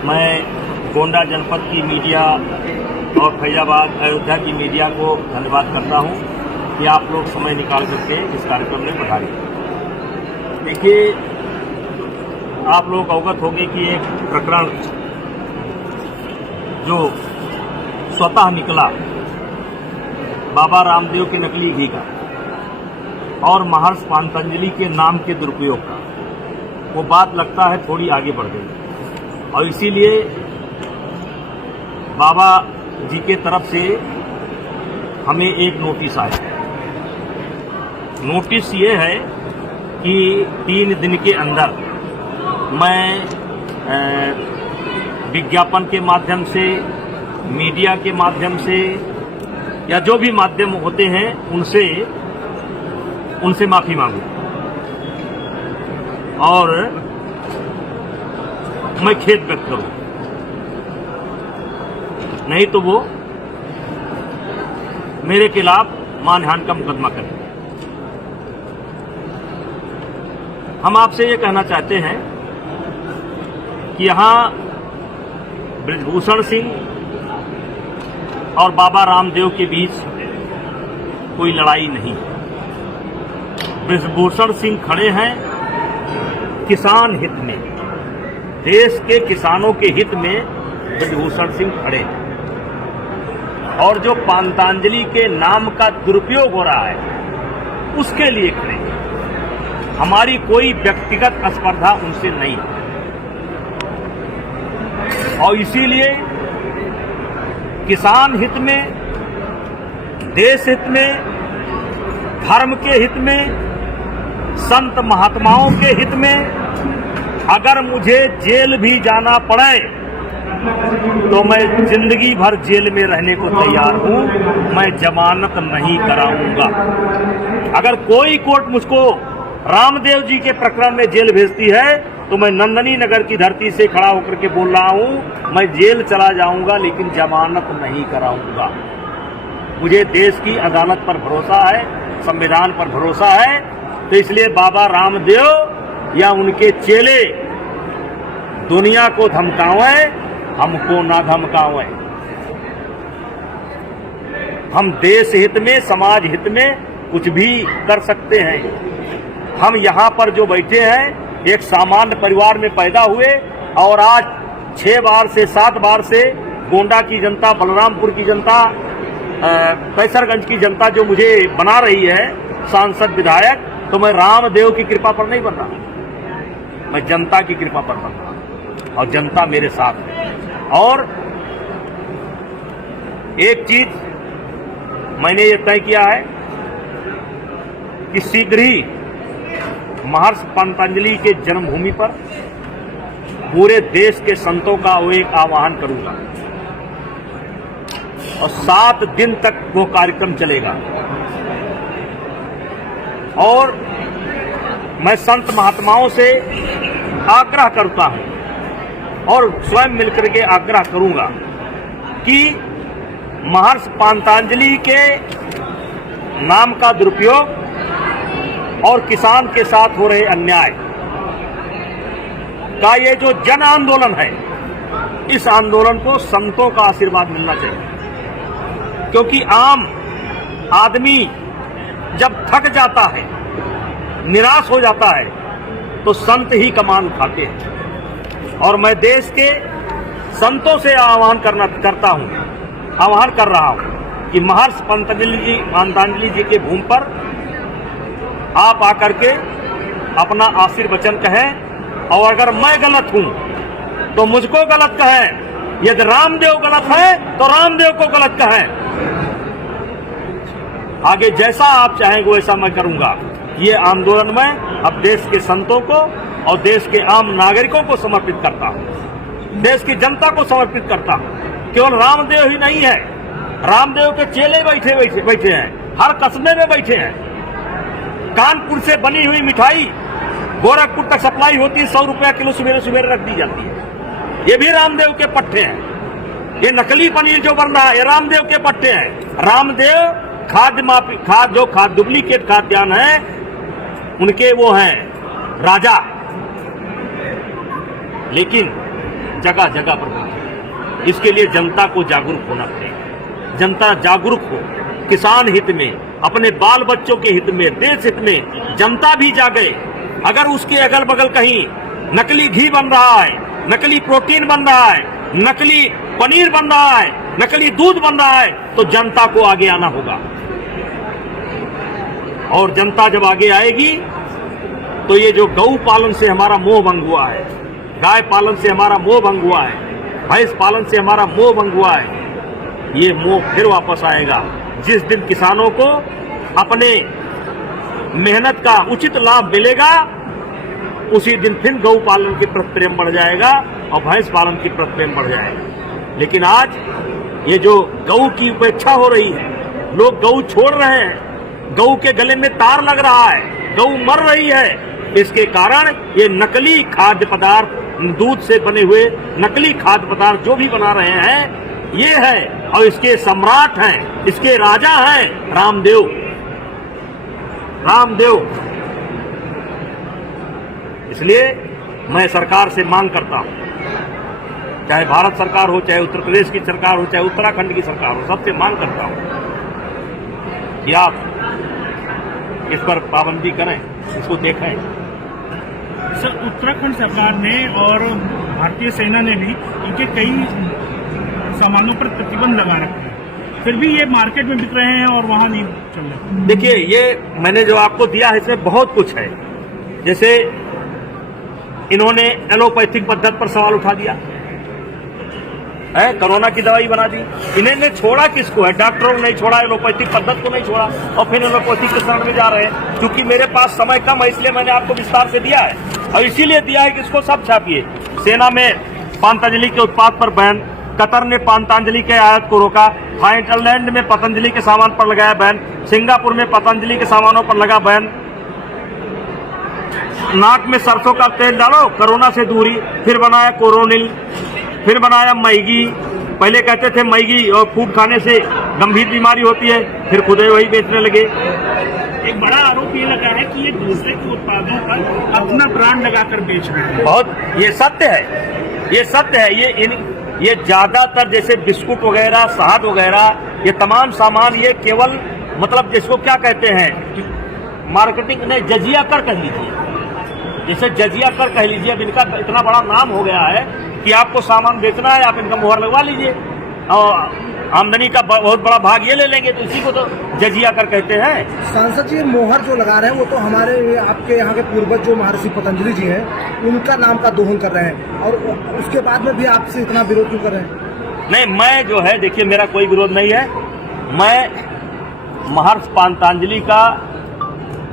मैं गोंडा जनपद की मीडिया और फैजाबाद अयोध्या की मीडिया को धन्यवाद करता हूं कि आप लोग समय निकाल करके इस कार्यक्रम में पधारे। देखिए, आप लोग अवगत होंगे कि एक प्रकरण जो स्वतः निकला बाबा रामदेव के नकली घी का और महर्षि पातंजलि के नाम के दुरुपयोग का, वो बात लगता है थोड़ी आगे बढ़ गई और इसीलिए बाबा जी के तरफ से हमें एक नोटिस आया। नोटिस ये है कि 3 दिन के अंदर मैं विज्ञापन के माध्यम से, मीडिया के माध्यम से या जो भी माध्यम होते हैं उनसे माफी मांगू और मैं खेद व्यक्त करूं, नहीं तो वो मेरे खिलाफ मानहानि का मुकदमा करें। हम आपसे ये कहना चाहते हैं कि यहां बृजभूषण सिंह और बाबा रामदेव के बीच कोई लड़ाई नहीं। बृजभूषण सिंह खड़े हैं किसान हित में, देश के किसानों के हित में बृजभूषण सिंह खड़े हैं और जो पातंजलि के नाम का दुरुपयोग हो रहा है उसके लिए खड़े हैं। हमारी कोई व्यक्तिगत स्पर्धा उनसे नहीं है और इसीलिए किसान हित में, देश हित में, धर्म के हित में, संत महात्माओं के हित में अगर मुझे जेल भी जाना पड़े तो मैं जिंदगी भर जेल में रहने को तैयार हूं। मैं जमानत नहीं कराऊंगा। अगर कोई कोर्ट मुझको रामदेव जी के प्रकरण में जेल भेजती है तो मैं नंदनी नगर की धरती से खड़ा होकर के बोल रहा हूं, मैं जेल चला जाऊंगा लेकिन जमानत नहीं कराऊंगा। मुझे देश की अदालत पर भरोसा है, संविधान पर भरोसा है, तो इसलिए बाबा रामदेव या उनके चेले दुनिया को धमकावें, हमको ना धमकावें। हम देश हित में, समाज हित में कुछ भी कर सकते हैं। हम यहाँ पर जो बैठे हैं एक सामान्य परिवार में पैदा हुए और आज 6 बार से 7 बार से गोंडा की जनता, बलरामपुर की जनता, कैसरगंज की जनता जो मुझे बना रही है सांसद, विधायक, तो मैं रामदेव की कृपा पर नहीं बन रहा, मैं जनता की कृपा पर बन रहा और जनता मेरे साथ है। और एक चीज मैंने ये तय किया है कि शीघ्र ही महर्षि पातंजलि के जन्मभूमि पर पूरे देश के संतों का वो एक आह्वान करूंगा और 7 दिन तक वो कार्यक्रम चलेगा। और मैं संत महात्माओं से आग्रह करता हूं और स्वयं मिलकर के आग्रह करूंगा कि महर्षि पातंजलि के नाम का दुरुपयोग और किसान के साथ हो रहे अन्याय का ये जो जन आंदोलन है, इस आंदोलन को संतों का आशीर्वाद मिलना चाहिए। क्योंकि आम आदमी जब थक जाता है, निराश हो जाता है, तो संत ही कमान उठाते हैं। और मैं देश के संतों से आह्वान कर रहा हूं कि महर्षि पातंजलि जी के भूमि पर आप आकर के अपना आशीर्वचन कहें और अगर मैं गलत हूं तो मुझको गलत कहें। यदि रामदेव गलत है तो रामदेव को गलत कहें। आगे जैसा आप चाहेंगे वैसा मैं करूंगा। ये आंदोलन मैं अब देश के संतों को और देश के आम नागरिकों को समर्पित करता हूं, देश की जनता को समर्पित करता हूं। केवल रामदेव ही नहीं है, रामदेव के चेले बैठे हैं, हर कस्बे में बैठे हैं। कानपुर से बनी हुई मिठाई गोरखपुर तक सप्लाई होती है, 100 रुपया किलो सवेरे सवेरे रख दी जाती है। ये भी रामदेव के पट्टे हैं। ये नकली पनीर जो बन रहा है ये रामदेव के पट्टे हैं। रामदेव डुप्लीकेट खाद्यान्न है, उनके वो हैं राजा। लेकिन जगह जगह पर पहुंचे। इसके लिए जनता को जागरूक होना पड़ेगा। जनता जागरूक हो, किसान हित में, अपने बाल बच्चों के हित में, देश हित में जनता भी जागे। अगर उसके अगल बगल कहीं नकली घी बन रहा है, नकली प्रोटीन बन रहा है, नकली पनीर बन रहा है, नकली दूध बन रहा है, तो जनता को आगे आना होगा। और जनता जब आगे आएगी तो ये जो गौ पालन से हमारा मोह भंग हुआ है, गाय पालन से हमारा मोह भंग हुआ है, भैंस पालन से हमारा मोह भंग हुआ है, ये मोह फिर वापस आएगा। जिस दिन किसानों को अपने मेहनत का उचित लाभ मिलेगा, उसी दिन फिर गौ पालन के प्रति प्रेम बढ़ जाएगा और भैंस पालन की प्रति प्रेम बढ़ जाएगा। लेकिन आज ये जो गौ की उपेक्षा हो रही है, लोग गौ छोड़ रहे हैं, गौ के गले में तार लग रहा है, गौ मर रही है, इसके कारण ये नकली खाद्य पदार्थ, दूध से बने हुए नकली खाद्य पदार्थ जो भी बना रहे हैं, ये है। और इसके सम्राट हैं, इसके राजा हैं रामदेव। इसलिए मैं सरकार से मांग करता हूं, चाहे भारत सरकार हो, चाहे उत्तर प्रदेश की सरकार हो, चाहे उत्तराखंड की सरकार हो, सबसे मांग करता हूं कि आप इस पर पाबंदी करें, इसको देखें। सर, उत्तराखंड सरकार ने और भारतीय सेना ने भी इनके कई सामानों पर प्रतिबंध लगा रखा है, फिर भी ये मार्केट में बिक रहे हैं और वहां नहीं चल रहे। देखिए, ये मैंने जो आपको दिया है इसमें बहुत कुछ है। जैसे इन्होंने एलोपैथिक पद्धति पर सवाल उठा दिया है, कोरोना की दवाई बना दी। इन्होंने छोड़ा किसको है? डॉक्टरों ने नहीं छोड़ा, एलोपैथिक पद्धति को नहीं छोड़ा, और फिर एलोपैथिक के शरण में जा रहे हैं। क्योंकि मेरे पास समय कम है, इसलिए मैंने आपको विस्तार से दिया है, और इसीलिए दिया है कि इसको सब छापिए। सेना में पतंजलि के उत्पाद पर बैन, कतर ने पतंजलि के आयात को रोका, थाईलैंड में पतंजलि के सामान पर लगाया बैन, सिंगापुर में पतंजलि के सामानों पर लगा बैन। नाक में सरसों का तेल डालो, कोरोना से दूरी, फिर बनाया कोरोनिल, फिर बनाया मैगी। पहले कहते थे मैगी और फूड खाने से गंभीर बीमारी होती है, फिर खुद ही वही बेचने लगे। एक बड़ा आरोप ये लगा है कि ये दूसरे के उत्पादों पर अपना ब्रांड लगाकर बेच रहे हैं। बहुत, ये सत्य है, ये सत्य है। ये ज्यादातर जैसे बिस्कुट वगैरह, शहद वगैरह, ये तमाम सामान ये केवल मतलब जिसको क्या कहते हैं, मार्केटिंग नहीं, जजिया कर कह लीजिए, जैसे जजिया कर कह लीजिए। अब इनका इतना बड़ा नाम हो गया है कि आपको सामान बेचना है, आप इनका मुहर लगवा लीजिए और आमदनी का बहुत बड़ा भाग ये ले लेंगे, तो इसी को तो जजिया कर कहते हैं। सांसद जी, मोहर जो लगा रहे हैं वो तो हमारे आपके यहाँ के पूर्वज जो महर्षि पतंजलि जी हैं, उनका नाम का दोहन कर रहे हैं, और उसके बाद में भी आपसे इतना विरोध क्यों कर रहे हैं? नहीं, मैं जो है, देखिए, मेरा कोई विरोध नहीं है। मैं महर्षि पतंजलि का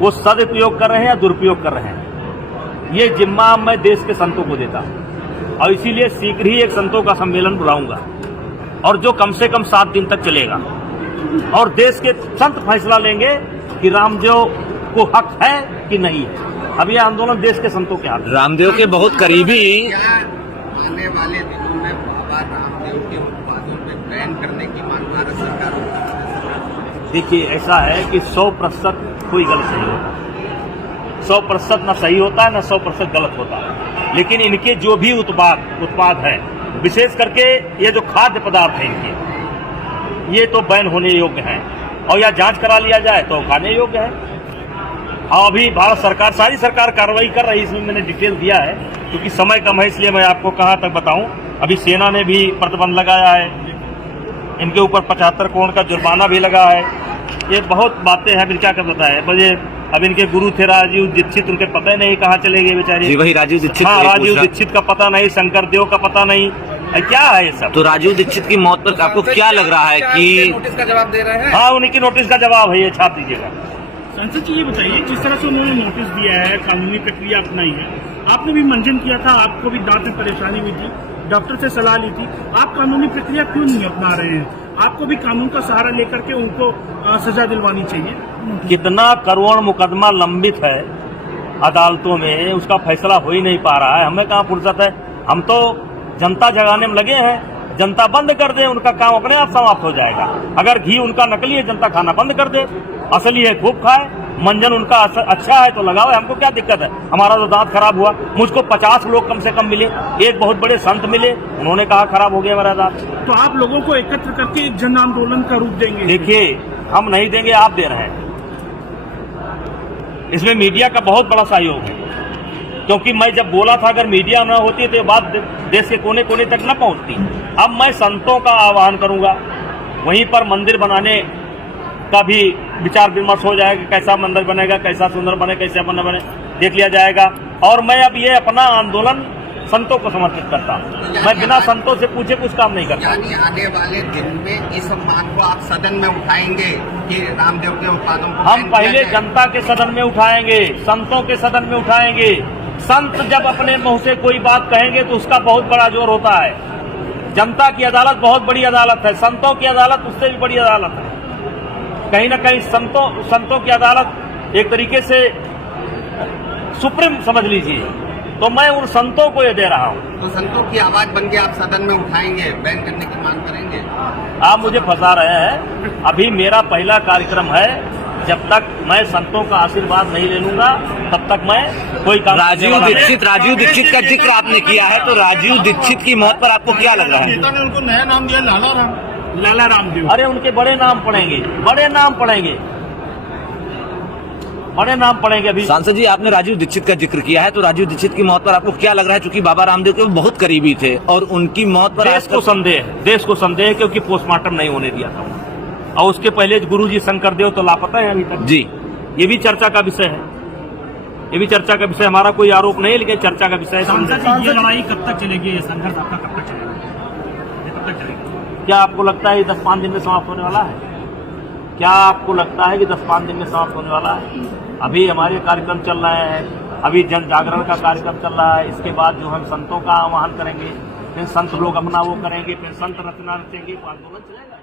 वो सदुपयोग कर रहे हैं या दुरुपयोग कर रहे हैं, ये जिम्मा मैं देश के संतों को देता हूं, और इसीलिए शीघ्र ही एक संतों का सम्मेलन बुलाऊंगा, और जो कम से कम 7 दिन तक चलेगा, और देश के संत फैसला लेंगे कि रामदेव को हक है कि नहीं है। अब ये आंदोलन देश के संतों के हाथ। रामदेव के बहुत करीबी आने वाले दिनों में बाबा रामदेव के उत्पादों पे बैन करने की मांग भारत सरकार को। देखिए, ऐसा है कि 100% कोई गलत नहीं होता, 100% न सही होता है, न 100% गलत होता है। लेकिन इनके जो भी उत्पाद है, विशेष करके ये जो खाद्य पदार्थ हैं इनके, ये तो बैन होने योग्य हैं, और या जांच करा लिया जाए तो खाने योग्य है। और अभी भारत सरकार, सारी सरकार कार्रवाई कर रही है, इसमें मैंने डिटेल दिया है, क्योंकि समय कम है इसलिए मैं आपको कहाँ तक बताऊं। अभी सेना ने भी प्रतिबंध लगाया है, इनके ऊपर 75 करोड़ का जुर्माना भी लगा है। ये बहुत बातें हैं, फिर क्या कर सकता है। मुझे अब इनके गुरु थे राजीव दीक्षित, उनके पता ही नहीं कहाँ चले गए बेचारे। जी, वही राजीव दीक्षित। हाँ, राजीव दीक्षित का पता नहीं, शंकर देव का पता नहीं, क्या है ये सब। तो राजीव दीक्षित की मौत पर आपको क्या लग रहा है कि नोटिस का जवाब दे रहे हैं? हाँ, उनकी नोटिस का जवाब है, ये छाप दीजिएगा। संसद जी, ये बताइए, जिस तरह से उन्होंने नोटिस दिया है, कानूनी प्रक्रिया अपनाई है, आपने भी मंजन किया था, आपको भी दांत में परेशानी हुई थी, डॉक्टर से सलाह ली थी, आप कानूनी प्रक्रिया क्यों नहीं अपना रहे हैं? आपको भी कानून का सहारा लेकर के उनको सजा दिलवानी चाहिए। कितना करोड़ मुकदमा लंबित है अदालतों में, उसका फैसला हो ही नहीं पा रहा है। हमें कहाँ फुर्सत है? हम तो जनता जगाने में लगे हैं। जनता बंद कर दे, उनका काम अपने आप समाप्त हो जाएगा। अगर घी उनका नकली है, जनता खाना बंद कर दे, असली है खूब खाए। मंजन उनका अच्छा है तो लगाओ, हमको क्या दिक्कत है। हमारा तो दांत खराब हुआ, मुझको 50 लोग कम से कम मिले, एक बहुत बड़े संत मिले, उन्होंने कहा खराब हो गया मेरा दांत। तो आप लोगों को एकत्र करके एक जन आंदोलन का रूप देंगे? देखिए, हम नहीं देंगे, आप दे रहे हैं। इसमें मीडिया का बहुत बड़ा सहयोग है, क्योंकि मैं जब बोला था अगर मीडिया न होती तो ये बात देश के कोने कोने तक न पहुंचती। अब मैं संतों का आह्वान करूंगा, वहीं पर मंदिर बनाने का भी विचार विमर्श हो जाएगा, कैसा मंदिर बनेगा, कैसा सुंदर बने, कैसा बने देख लिया जाएगा। और मैं अब ये अपना आंदोलन संतों को समर्पित करता हूँ, मैं बिना संतों से पूछे कुछ काम नहीं करता। यानी आने वाले दिन में इस मांग को आप सदन में उठाएंगे कि रामदेव के उत्पादों को हम पहले जनता के सदन में उठाएंगे, संतों के सदन में उठाएंगे। संत जब अपने मुंह से कोई बात कहेंगे तो उसका बहुत बड़ा जोर होता है। जनता की अदालत बहुत बड़ी अदालत है, संतों की अदालत उससे भी बड़ी अदालत है। कहीं ना कहीं संतों की अदालत एक तरीके से सुप्रीम समझ लीजिए, तो मैं उन संतों को ये दे रहा हूँ। तो संतों की आवाज बन के आप सदन में उठाएंगे, बैन करने की मांग करेंगे? आप मुझे फंसा रहे हैं। अभी मेरा पहला कार्यक्रम है, जब तक मैं संतों का आशीर्वाद नहीं ले लूंगा तब तक मैं कोई काम राजीव दीक्षित का जिक्र आपने किया है, तो राजीव दीक्षित की मौत पर आपको क्या लग रहा है? नेता ने उनको नया नाम दिया लाला रामदेव। अरे उनके बड़े नाम पड़ेंगे, बड़े नाम पड़ेंगे अभी। सांसद जी, आपने राजीव दीक्षित का जिक्र किया है, तो राजीव दीक्षित की मौत पर आपको क्या लग रहा है? क्योंकि बाबा रामदेव के वो बहुत करीबी थे और उनकी मौत पर देश को संदेह है, क्योंकि पोस्टमार्टम नहीं होने दिया था, और उसके पहले गुरुजी शंकरदेव तो लापता है अभी तक। जी, ये भी चर्चा का विषय है, ये भी चर्चा का विषय। हमारा कोई आरोप नहीं है, लेकिन चर्चा का विषय है। ये लड़ाई कब तक चलेगी? ये संघर्ष आपका कब तक चलेगा? कब तक चलेगा? क्या आपको लगता है 10-5 दिन में समाप्त होने वाला है? क्या आपको लगता है कि 10-5 दिन में समाप्त होने वाला है? अभी हमारे कार्यक्रम चल रहे हैं, अभी जन जागरण का कार्यक्रम चल रहा है। इसके बाद जो हम संतों का आह्वान करेंगे, फिर संत लोग अपना वो करेंगे, फिर संत रचना रचेंगे, तो आंदोलन चलेगा।